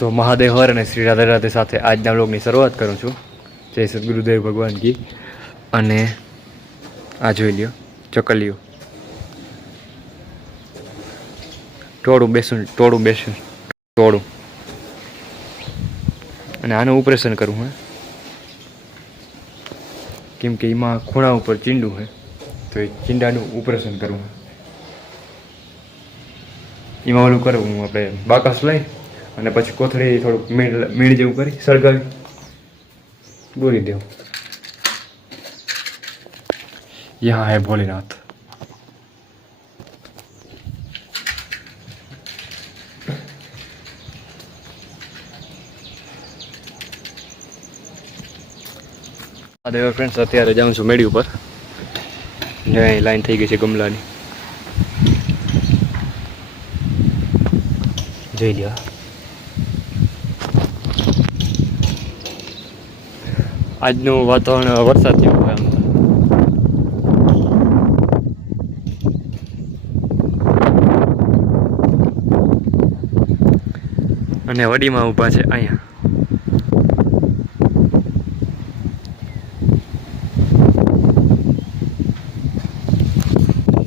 તો મહાદેવ હર અને શ્રી રાધે રાધે સાથે આજના વ્લોગની શરૂઆત કરું છું. જય સદગુરુદેવ ભગવાન કી. અને આ જોઈ લ્યો ચકલીઓ, ટોળું બેસું અને આનું ઓપરેશન કરવું હે, કેમ કે એમાં ખૂણા ઉપર ચીંડું હે, તો એ ચીંડાનું ઓપરેશન કરવું હે. એમાં ઓલું કરવું આપણે બાકસ લઈ અને પછી કોથળી થોડુંક મીણ જેવું કરી સળગાવી બોલી દેવું. યહાં હે ભોલેનાથ. દેવા ફ્રેન્ડ્સ, અત્યારે જાઉં છું મેળી ઉપર. અહીં લાઈન થઈ ગઈ છે ગમલાની, જોઈ લ્યો. આજનું વાતાવરણ વરસાદ જેવું હોય આમ. અને વડીમાં ઊભા છે અહીંયા.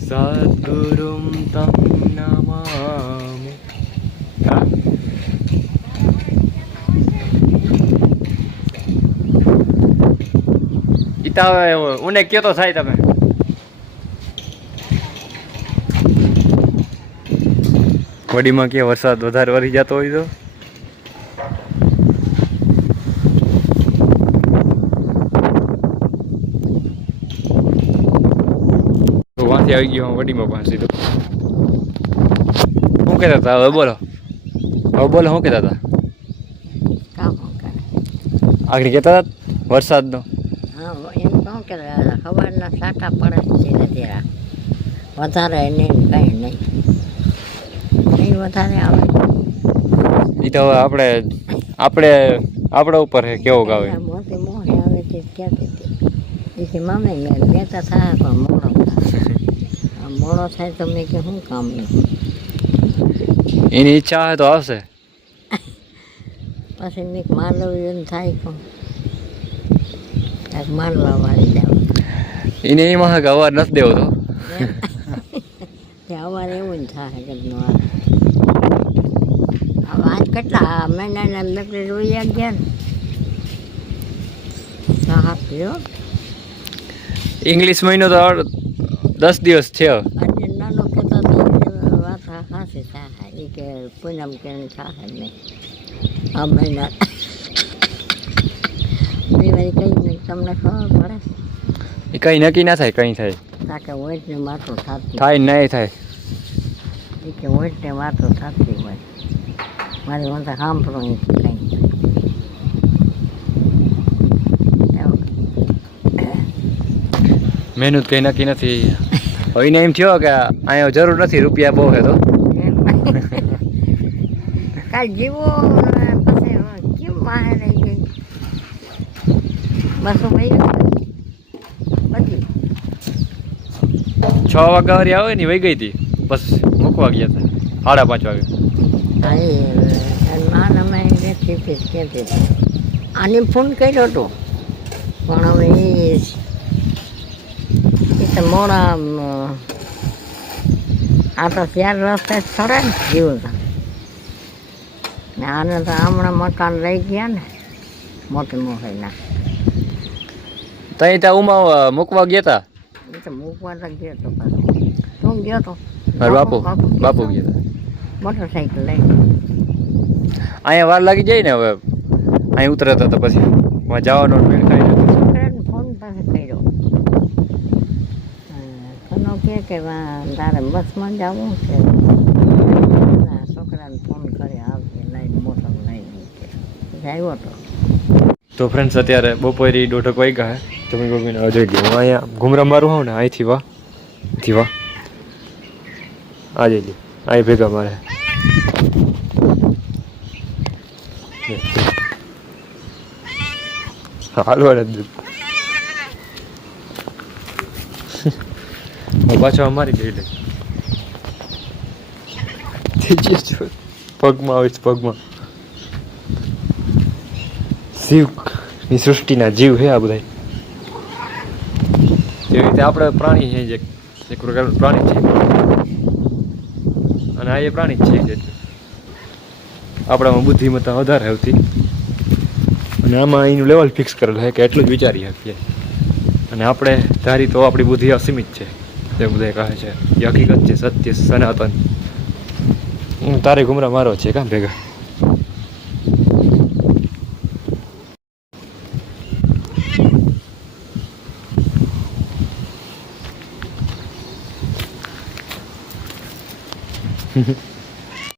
સદ્ગુરુમ તમ નમામિ. ઈતા હવે ઉને કયો તો થાય તમે. વડીમાં કે વરસાદ વધારે વરી જતો હોય તો વાંથી આવી ગયો વડીમાં પાસે. તો શું કહેતા હતા હવે બોલો, શું કહેતા હતા આગળ કહેતા હતા વરસાદનો? એમ કહું કે સવારના સાટા પડે ધીરે ધીરે, વધારે નહીં, કંઈ નહીં વધારે આવે. એ તો હવે આપણા ઉપર છે કેવો ગાવે. મોટી મોહે આવે તે કહેતી હતી કે મમ્મી મેં બેતા થાય પણ મોડો થાય તો મેં કે શું કામ નહીં. એની ઈચ્છા હોય તો આવશે. પછી મેં માનવ એમ થાય કહું કાંઈક માનવા વાળી જાવ એને એમાં કે અવાર નથી દેવો તો અવારે એવું જ થાય ઘરનો. હવે આજ કેટલા મહિનાના બેકરી રોઈ ગયા ને સાહસ લ્યો. ઇંગ્લિશ મહિનો તો 10 દિવસ છે. આજે નાનો કહેતો વાત હાસી થાય એ કે પૂનમ કે થાય નહીં આ મહિના દિવાળી કઈ નહીં તમને ખબર પડે. એ કંઈ નક્કી ના થાય, કંઈ થાય તાકે વોટને વાતો થતી થાય નહીં થાય. એ કે વોટને વાતો થતી હોય મારી વાંધા સાંભળો એ કંઈ મહેનત કંઈ નક્કી નથી. હવે એને એમ થયો કે અહીંયા જરૂર નથી, રૂપિયા બહુ છે તો કાંઈ જીવો. પછી કેમ માહે રહી ગઈ બસો મહિના બધી 6 વાગ્યા વાળી આવે ને વહી ગઈ હતી, બસ મૂકવા ગયા હતા 5:30 વાગે. હા એ નાના રેસીપી કહેતી આને ફોન કર્યો હતો પણ હવે એ તો મોડા આ તો 4 રસ્તે ચડે ને જીવું ને આને તો હમણાં મકાન લઈ ગયા ને મોટી મોહાઈના. ત્યાં ઉમા મૂકવા ગયા હતા. એ તો મૂકવા તો ગયો હતો પાછો. તું ગયો હતો? બાપુ ગયા હતા મોટરસાઇકલ લઈ. અહીંયા વાર લાગી જાય ને હવે અહીં ઉતરતા હતા પછી જવાનો મેળ થાય. છોકરાને ફોન પાસે કર્યો તનો કે તારે બસમાં જવું છે. છોકરાને ફોન કરી આવજે લઈને મોટર લઈને આવ્યો હતો. તો ફ્રેન્ડ્સ, અત્યારે બપોરે 1:30 વાગ્યા હે. તમે ગોગીને જોઈ લો, હું અહીંયા ઘુમરા મારું હોઉં ને અહીંથી વાહ આ જઈ લે અહીં ભેગા મારે. હાલવા નથી પાછો અમારી જઈ લે પગમાં આવે છે પગમાં. જીવની સૃષ્ટિના જીવ છે આ બધા. જેવી રીતે આપણે પ્રાણી છે, જે એક પ્રકારનું પ્રાણી છે, અને આ એ પ્રાણી જ છે. આપણામાં બુદ્ધિમત્તા વધારે આવતી, અને આમાં એનું લેવલ ફિક્સ કરેલું છે કે એટલું જ વિચારી શકીએ. અને આપણે ધારી તો આપણી બુદ્ધિ અસીમિત છે, જે બધા કહે છે એ હકીકત છે, સત્ય સનાતન. તારે ઘુમરા મારો છે કાં ભેગા?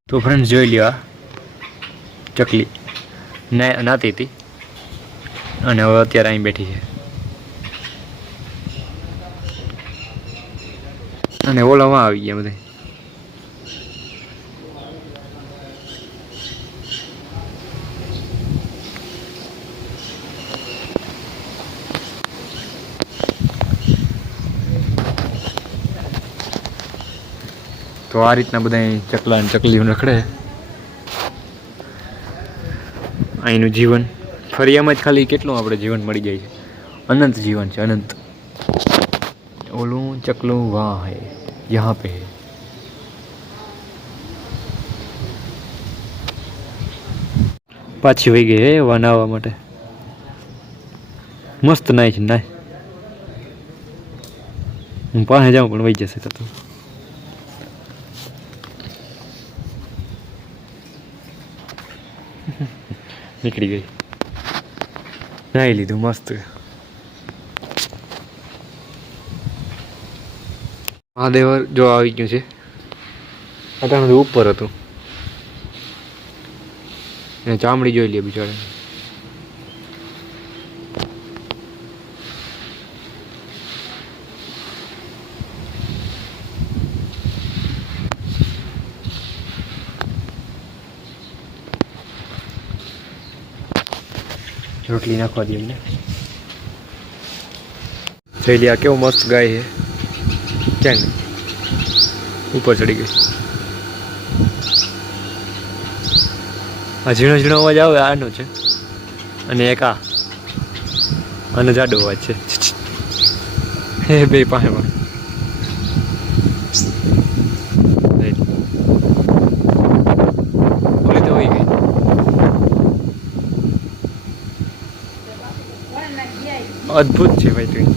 તો ફ્રેન્ડ્સ જોઈ લ્યો, આ ચકલી નાતી હતી અને હવે અત્યારે અહીં બેઠી છે. અને ઓલામાં આવી ગયા બધા. તો આ રીતના બધા ચકલા અને ચકલીઓ રખડે. અહીંનું જીવન ફરી એમ જ ખાલી કેટલું આપણે જીવન મળી જાય છે. અનંત જીવન છે, અનંત. ઓલું ચકલું વહાં હે, યહાં પે હે. પાછી વહી ગઈ હે વા નાહવા માટે. મસ્ત નાય છે, નાય. હું પાસે જાઉં પણ વહી જશે તો. નીકળી ગઈ, નાહી લીધું મસ્ત. મહાદેવ જો આવી ગયું છે. અત્યારે ઉપર હતું, એને ચામડી જોઈ લે બિચારા. રોટલી નાખવા દે એમને. જોઈ લે, આ કેવો મસ્ત ગાય છે. ક્યાં ગઈ? ઉપર ચડી ગઈ. આ ઝીણો ઝીણો અવાજ આવે આનો છે, અને એક આનો જાડો અવાજ છે. હે બે પાસે ઓલી તો હોઈ ગઈ. અદ્ભુત છે ભાઈ તું.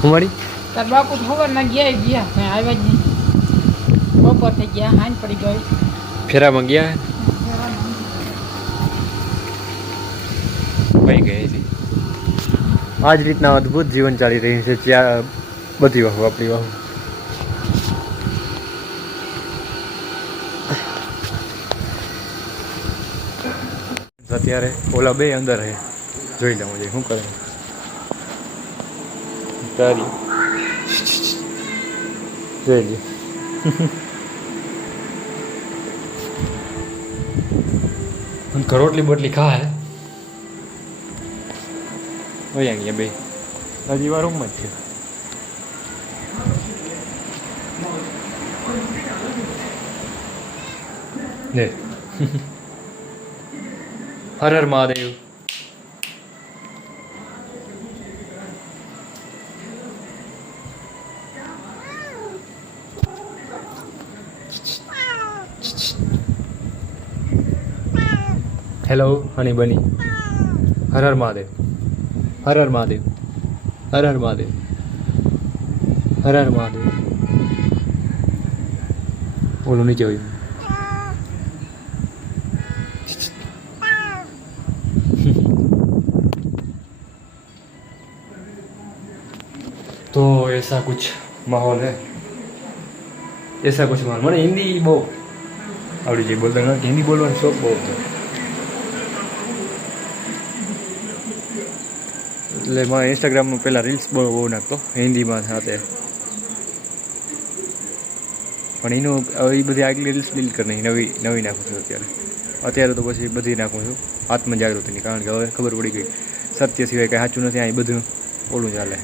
હું મળી તાર બાપુ ખબર ના ગયા કઈ આવ્યા જ નહીં. બપોર થઈ ગયા, હાંજ પડી ગઈ. ફેરામાં ગયા વહી ગઈ હતી. આ જ રીતના અદ્ભુત જીવન ચાલી રહ્યું છે ત્યાં બધી વાહુ આપણી વાહુ. અત્યારે ઓલા બે અંદર હે, જોઈ લઉં જોઈએ શું કરે તારી. જોઈ લે. રોટલી બોટલી ખા હે. હોય અહીંયા બે હજી વાર રૂમમાં જ છે. ને હર હર મહાદેવ. હેલો હની બની. હર હર મહાદેવ, હર હર મહાદેવ, હર હર મહાદેવ, હર હર મહાદેવ. ઓલું નીચે હોય. तो ऐसा कुछ माहौल है, ऐसा कुछ माहौल. મને હિન્દી બહુ આવડી જાય બોલતા, કારણ કે હિન્દી બોલવાનો શોખ બહુ હતો. એટલે મારે ઇન્સ્ટાગ્રામમાં પહેલાં રીલ્સ બહુ નાખતો હિન્દીમાં સાથે, પણ એનું એ બધી આગલી રીલ્સ ડીલ કરી નવી નાખું છું અત્યારે તો પછી બધી નાખું છું આત્મજાગૃતિની, કારણ કે હવે ખબર પડી ગઈ સત્ય સિવાય કંઈ સાચું નથી. અહીં બધું ઓલું ચાલે.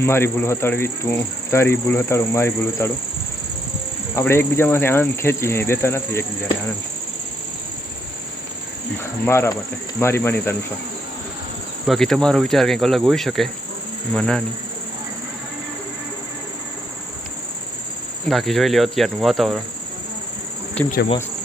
મારી ભૂલ હતાડવી, તું તારી ભૂલ હતાડું, મારી ભૂલ હતાડું. આપણે એકબીજામાંથી આનંદ ખેંચી દેતા નથી એકબીજાને આનંદ, મારા માટે, મારી માન્યતા અનુસાર. બાકી તમારો વિચાર કંઈક અલગ હોઈ શકે, એમાં ના નહીં. બાકી જોઈ લે અત્યારનું વાતાવરણ કેમ છે, મસ્ત.